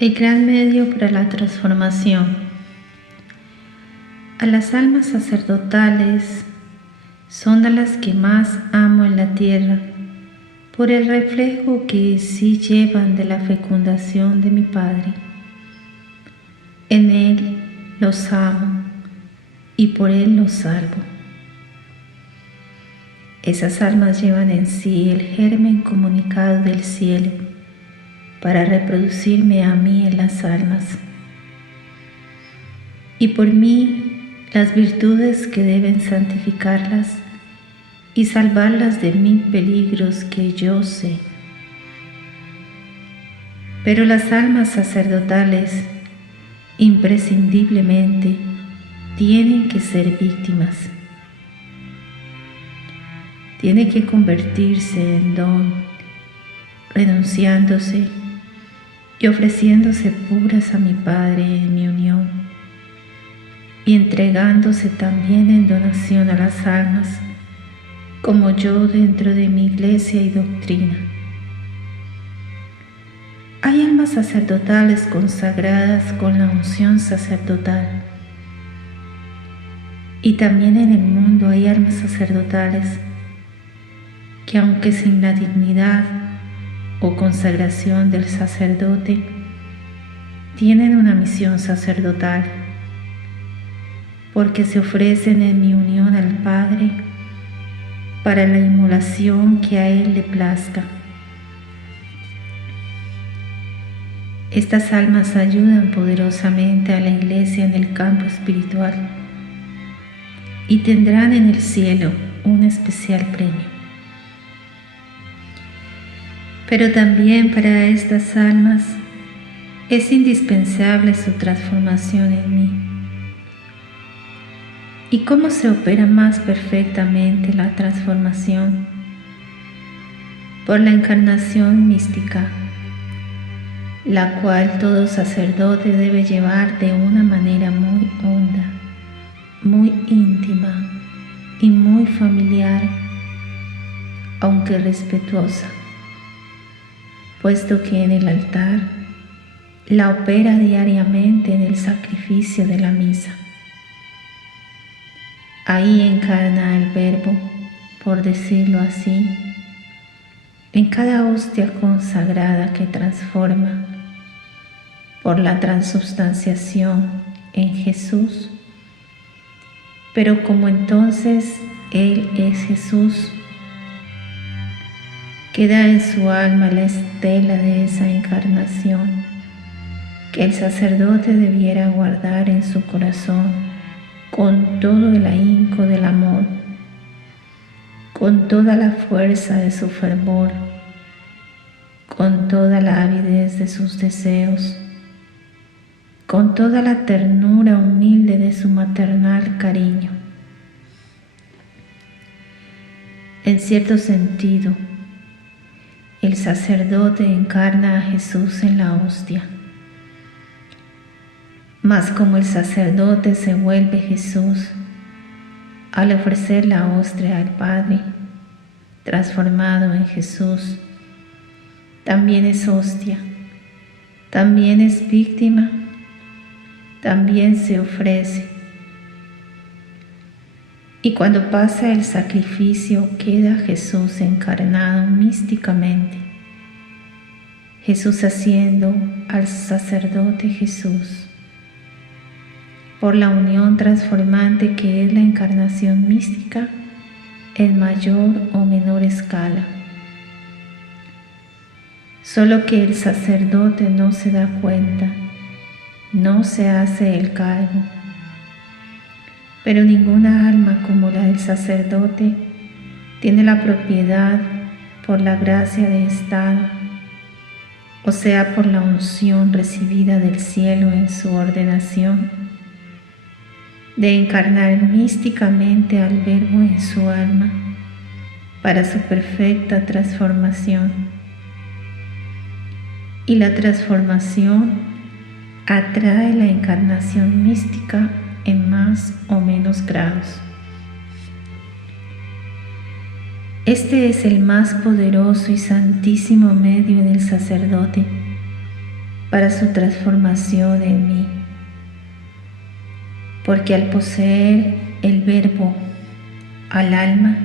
El gran medio para la transformación. A las almas sacerdotales son a las que más amo en la tierra, por el reflejo que sí llevan de la fecundación de mi Padre. En Él los amo y por Él los salvo. Esas almas llevan en sí el germen comunicado del cielo para reproducirme a mí en las almas, y por mí las virtudes que deben santificarlas y salvarlas de 1000 peligros que yo sé. Pero las almas sacerdotales imprescindiblemente tienen que ser víctimas. Tiene que convertirse en don, renunciándose y ofreciéndose puras a mi Padre en mi unión, y entregándose también en donación a las almas, como yo dentro de mi iglesia y doctrina. Hay almas sacerdotales consagradas con la unción sacerdotal, y también en el mundo hay almas sacerdotales que, aunque sin la dignidad o consagración del sacerdote, tienen una misión sacerdotal, porque se ofrecen en mi unión al Padre para la inmolación que a Él le plazca. Estas almas ayudan poderosamente a la Iglesia en el campo espiritual y tendrán en el cielo un especial premio. Pero también para estas almas es indispensable su transformación en mí. ¿Y cómo se opera más perfectamente la transformación? Por la encarnación mística, la cual todo sacerdote debe llevar de una manera muy honda, muy íntima y muy familiar, aunque respetuosa, puesto que en el altar la opera diariamente en el sacrificio de la misa. Ahí encarna el Verbo, por decirlo así, en cada hostia consagrada que transforma, por la transubstanciación en Jesús. Pero como entonces Él es Jesús, queda en su alma la estela de esa encarnación que el sacerdote debiera guardar en su corazón con todo el ahínco del amor, con toda la fuerza de su fervor, con toda la avidez de sus deseos, con toda la ternura humilde de su maternal cariño. En cierto sentido, el sacerdote encarna a Jesús en la hostia. Mas como el sacerdote se vuelve Jesús al ofrecer la hostia al Padre, transformado en Jesús, también es hostia, también es víctima, también se ofrece. Y cuando pasa el sacrificio, queda Jesús encarnado místicamente, Jesús haciendo al sacerdote Jesús, por la unión transformante que es la encarnación mística en mayor o menor escala. Solo que el sacerdote no se da cuenta, no se hace el cargo. Pero ninguna alma como la del sacerdote tiene la propiedad por la gracia de estado, o sea, por la unción recibida del cielo en su ordenación, de encarnar místicamente al Verbo en su alma para su perfecta transformación. Y la transformación atrae la encarnación mística en más o menos grados. Este es el más poderoso y santísimo medio del sacerdote, para su transformación en mí. Porque al poseer el Verbo al alma,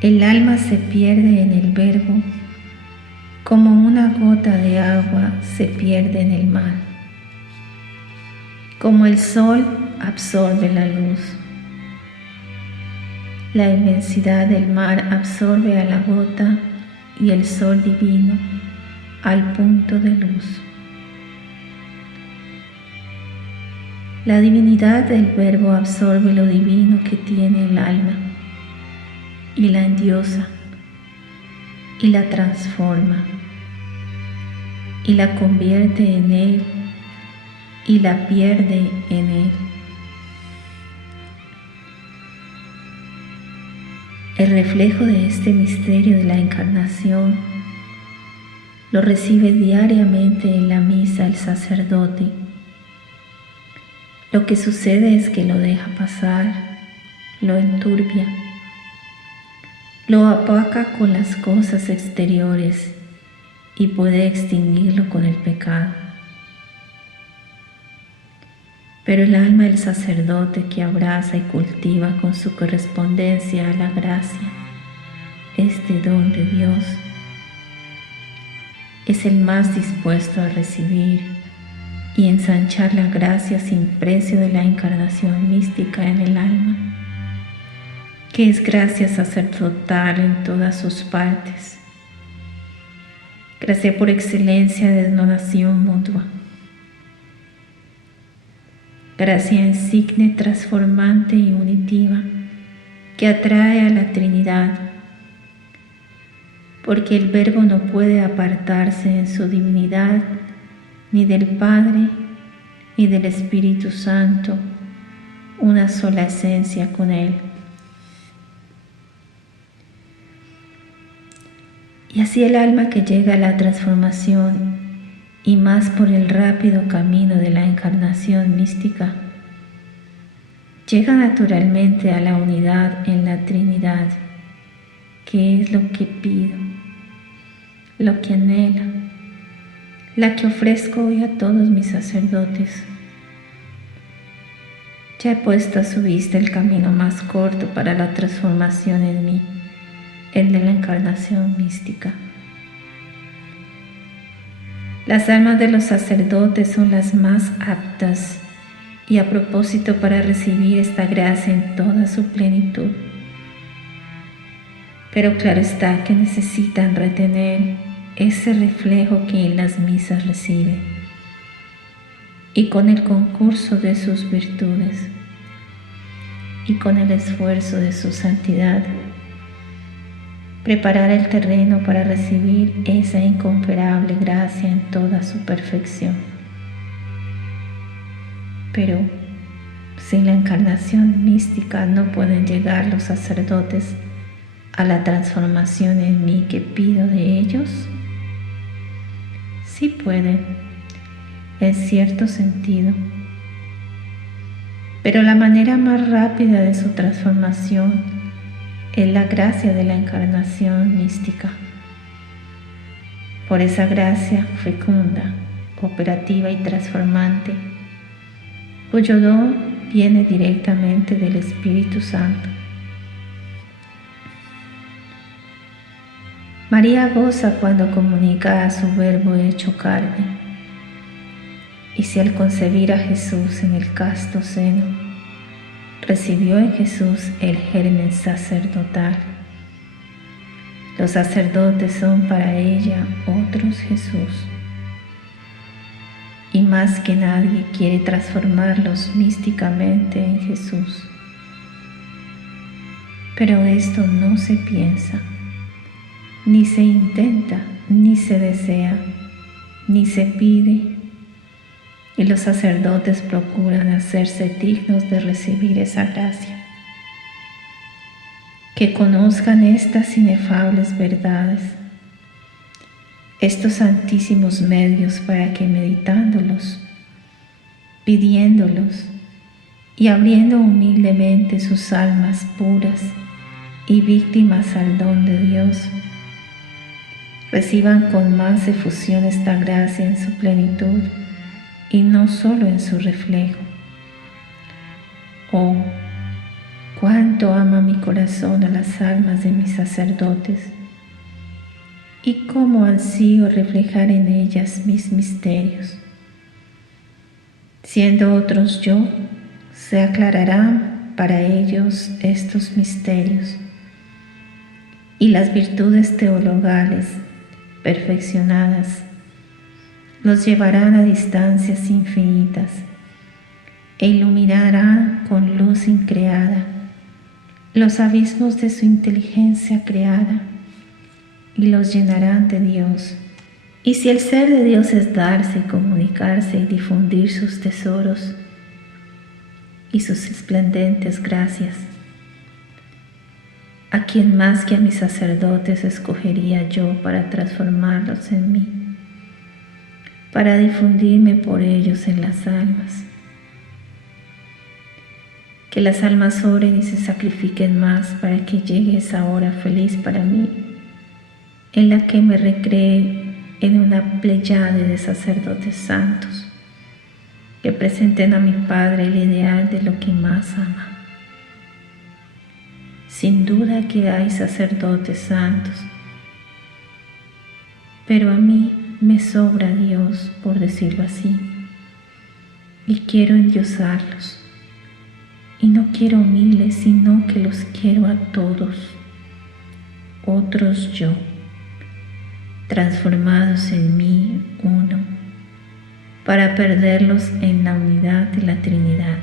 el alma se pierde en el Verbo como una gota de agua se pierde en el mar, como el sol absorbe la luz. La inmensidad del mar absorbe a la gota y el sol divino al punto de luz. La divinidad del Verbo absorbe lo divino que tiene el alma y la endiosa y la transforma y la convierte en él y la pierde en él. El reflejo de este misterio de la encarnación lo recibe diariamente en la misa el sacerdote. Lo que sucede es que lo deja pasar, lo enturbia, lo opaca con las cosas exteriores y puede extinguirlo con el pecado. Pero el alma del sacerdote que abraza y cultiva con su correspondencia a la gracia, este don de Dios, es el más dispuesto a recibir y ensanchar la gracia sin precio de la encarnación mística en el alma, que es gracia sacerdotal en todas sus partes, gracia por excelencia de donación mutua, gracia insigne, transformante y unitiva, que atrae a la Trinidad, porque el Verbo no puede apartarse en su divinidad ni del Padre ni del Espíritu Santo, una sola esencia con Él. Y así el alma que llega a la transformación, y más por el rápido camino de la encarnación mística, llega naturalmente a la unidad en la Trinidad, que es lo que pido, lo que anhela, la que ofrezco hoy a todos mis sacerdotes. Ya he puesto a su vista el camino más corto para la transformación en mí, el de la encarnación mística. Las almas de los sacerdotes son las más aptas y a propósito para recibir esta gracia en toda su plenitud. Pero claro está que necesitan retener ese reflejo que en las misas reciben y con el concurso de sus virtudes y con el esfuerzo de su santidad, preparar el terreno para recibir esa incomparable gracia en toda su perfección. Pero sin la encarnación mística no pueden llegar los sacerdotes a la transformación en mí que pido de ellos. Sí pueden, en cierto sentido, pero la manera más rápida de su transformación es la gracia de la encarnación mística. Por esa gracia fecunda, operativa y transformante, cuyo don viene directamente del Espíritu Santo. María goza cuando comunica a su Verbo hecho carne, y si al concebir a Jesús en el casto seno, recibió en Jesús el germen sacerdotal. Los sacerdotes son para ella otros Jesús, y más que nadie quiere transformarlos místicamente en Jesús. Pero esto no se piensa, ni se intenta, ni se desea, ni se pide, y los sacerdotes procuran hacerse dignos de recibir esa gracia. Que conozcan estas inefables verdades, estos santísimos medios para que meditándolos, pidiéndolos y abriendo humildemente sus almas puras y víctimas al don de Dios, reciban con más efusión esta gracia en su plenitud y no solo en su reflejo. Oh, cuánto ama mi corazón a las almas de mis sacerdotes y cómo ansío reflejar en ellas mis misterios. Siendo otros yo, se aclararán para ellos estos misterios y las virtudes teologales perfeccionadas los llevarán a distancias infinitas e iluminarán con luz increada los abismos de su inteligencia creada y los llenarán de Dios. Y si el ser de Dios es darse, comunicarse y difundir sus tesoros y sus esplendentes gracias, ¿a quién más que a mis sacerdotes escogería yo para transformarlos en mí, para difundirme por ellos en las almas? Que las almas oren y se sacrifiquen más para que llegue esa hora feliz para mí, en la que me recree en una pléyade de sacerdotes santos que presenten a mi Padre el ideal de lo que más ama. Sin duda que hay sacerdotes santos, pero a mí me sobra Dios, por decirlo así, y quiero endiosarlos, y no quiero miles, sino que los quiero a todos, otros yo, transformados en mí uno, para perderlos en la unidad de la Trinidad.